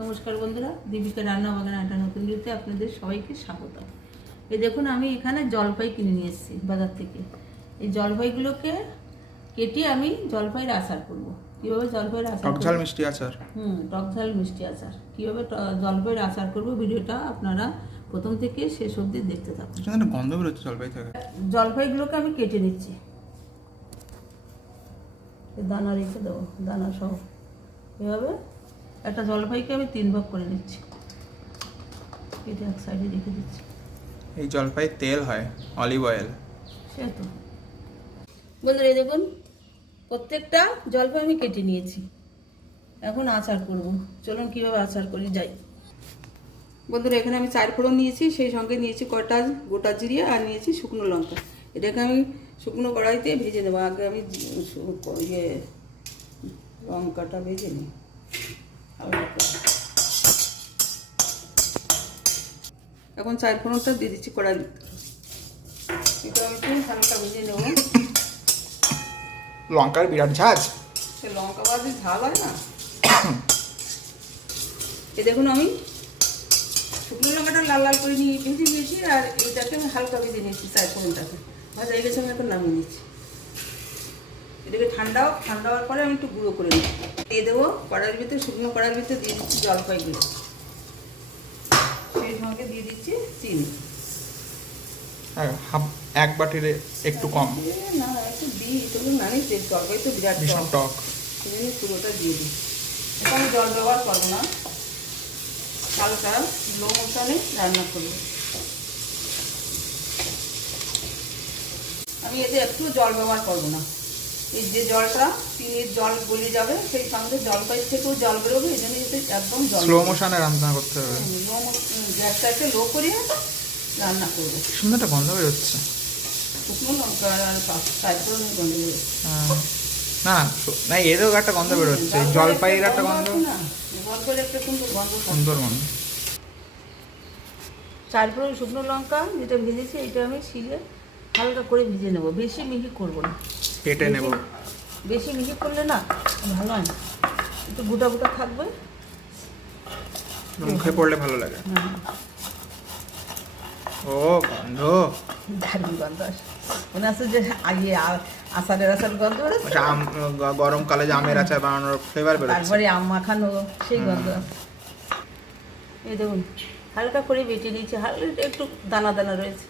নমস্কার বন্ধুরা দীপিকা রান্না বাগান আটা নতুন ভিডিওতে আপনাদের সবাইকে স্বাগত এই দেখুন আমি এখানে জলপাই কিনে নিয়ে এসেছি বাজার থেকে। এই জলপাইগুলোকে কেটে আমি জলপাইয়ের আচার করব। কীভাবে জলপাইয়ের আচার টক ঝাল মিষ্টি আচার। হুম টক ঝাল মিষ্টি আচার। কীভাবে জলপাইয়ের আচার করব ভিডিওটা আপনারা প্রথম থেকে শেষ অবধি দেখতে থাকুন। গন্ধ বেরোচ্ছে জলপাই থেকে। জলপাইগুলোকে আমি কেটে নিচ্ছি। দানা রেখে দেবো দানা সহ। এভাবে একটা জলপাইকে আমি তিন ভাগ করে নিচ্ছি। কেটে এক সাইডে রেখে দিচ্ছি। এই জলপাই তেল হয় অলিভ অয়েল সে তো। বন্ধুরা এই দেখুন প্রত্যেকটা জলপাই আমি কেটে নিয়েছি। এখন আচার করব। চলুন কীভাবে আচার করি যাই। বন্ধুরা এখানে আমি চার ফোড়ন নিয়েছি সেই সঙ্গে নিয়েছি কটা গোটা জিরিয়া আর নিয়েছি শুকনো লঙ্কা। এটাকে আমি শুকনো কড়াইতে ভেজে নেব। আগে আমি ইয়ে লঙ্কাটা ভেজে নিই। এখন চার ফোড়নটা দিয়ে দিচ্ছি কড়াই এটা আমি একটু হালকা ভেজে নেব। লঙ্কার বিরাট ঝাঁজ? সে লঙ্কা বাজি ঝাল হয় না? এ দেখুন আমি শুকনো লঙ্কাটা লাল লাল করে নিয়ে ভেজে নিয়েছি আর এটাকে আমি হালকা ভেজে নিয়েছি চার ফোড়নটাকে। ভাজা হয়ে গেছে আমি এখন নামিয়ে নিচ্ছি। এটাকে ঠান্ডা ঠান্ডা হওয়ার পরে আমি একটু গুঁড়ো করে নিই দিয়ে দেবো কড়াইয়ের ভিতরে শুকনো কড়াইয়ের ভিতরে দিয়ে দিচ্ছি জলপাইগুলো সেই সঙ্গে দিয়ে দিচ্ছি চিনি। হাফ এক বাটির একটু কম। না একটু দিই তবু জানিস যে তো বিরাট ভীষণ টক। টক। সেজন্য পুরোটা দিয়ে দিই এটা আমি জল ব্যবহার করব না। হালকা লো মোশনে রান্না করব। আমি এতে একটু জল ব্যবহার করব না। এই যে জলটা চিনির জল গলে যাবে সেই সঙ্গে জলপাই থেকেও জল বেরোবে এই জন্য একদম জল স্লো মোশনে রান্না করতে হবে। গ্যাসটাকে লো করিয়ে রান্না করব। সুন্দর একটা গন্ধ বেরোচ্ছে। শুকনো লঙ্কা আর গন্ধ বেরোবে। না না এরও একটা গন্ধ বেরোচ্ছে। জলপাইয়ের একটা গন্ধ সুন্দর গন্ধ শুকনো লঙ্কা যেটা ভেজেছি এটা আমি শিলে হালকা করে ভেজে নেব। বেশি মিহি করব না। কেটে নেব। বেশি মিহি করলে না ভালো হয় না। একটু গোটা গোটা থাকবে। মুখে পড়লে ভালো লাগে। হ্যাঁ। ও গন্ধ। দারুণ গন্ধ। মনে আছে যে আগে আ- আষাঢ়ের আষাঢ় গন্ধ বেরোচ্ছে? আচ্ছা, আম গরমকালে যে আমের আচার বানানোর ফ্লেভার বেরোচ্ছে। তারপরে আম মাখানো সেই গন্ধ। এই দেখুন হালকা করে বেটে নিয়েছি হালকা একটু দানা দানা রয়েছে।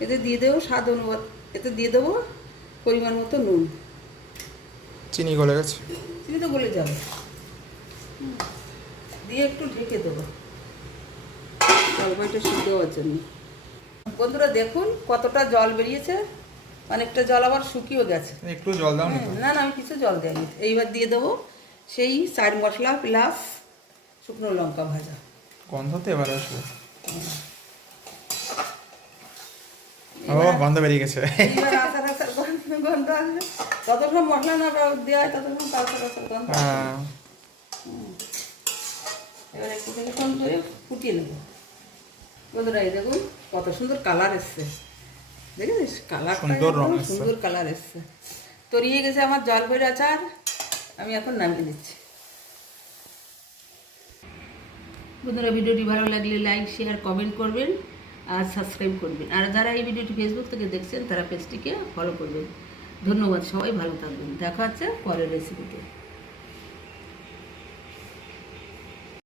এতে দিয়ে দেবো স্বাদ অনুপাত এতে দিয়ে দেবো পরিমাণ মতো নুন। চিনি গলে গেছে? চিনি তো গলে যাবে। দিয়ে একটু ঢেকে দেবো। জলপাইটা সিদ্ধ হওয়ার জন্য। বন্ধুরা দেখুন কতটা জল বেরিয়েছে। অনেকটা জল আবার শুকিয়েও গেছে। একটু জল দাও নি হ্যাঁ, না না আমি কিছু জল দেয়নি এইবার দিয়ে দেবো সেই চার মশলা প্লাস শুকনো লঙ্কা ভাজা। গন্ধ তো এবার আসবে। ও গন্ধ বেরিয়ে গেছে। মশলা না দেওয়া হয় ততক্ষণ আচার আচার গন্ধ এবার একটু কিছুক্ষণ ধরে ফুটিয়ে নেব। বন্ধুরা এই দেখুন কত সুন্দর কালার এসছে। দেখেছিস? কালার সুন্দর সুন্দর কালার এসছে। তরিয়ে গেছে আমার জল ভরে আচার। আমি এখন নামিয়ে দিচ্ছি বন্ধুরা ভিডিওটি ভালো লাগলে লাইক শেয়ার কমেন্ট করবেন। আর সাবস্ক্রাইব করবেন। আর যারা এই ভিডিওটি ফেসবুক থেকে দেখছেন, তারা পেজটিকে ফলো করবেন। ধন্যবাদ সবাই, ভালো থাকবেন। দেখা হচ্ছে পরের রেসিপিতে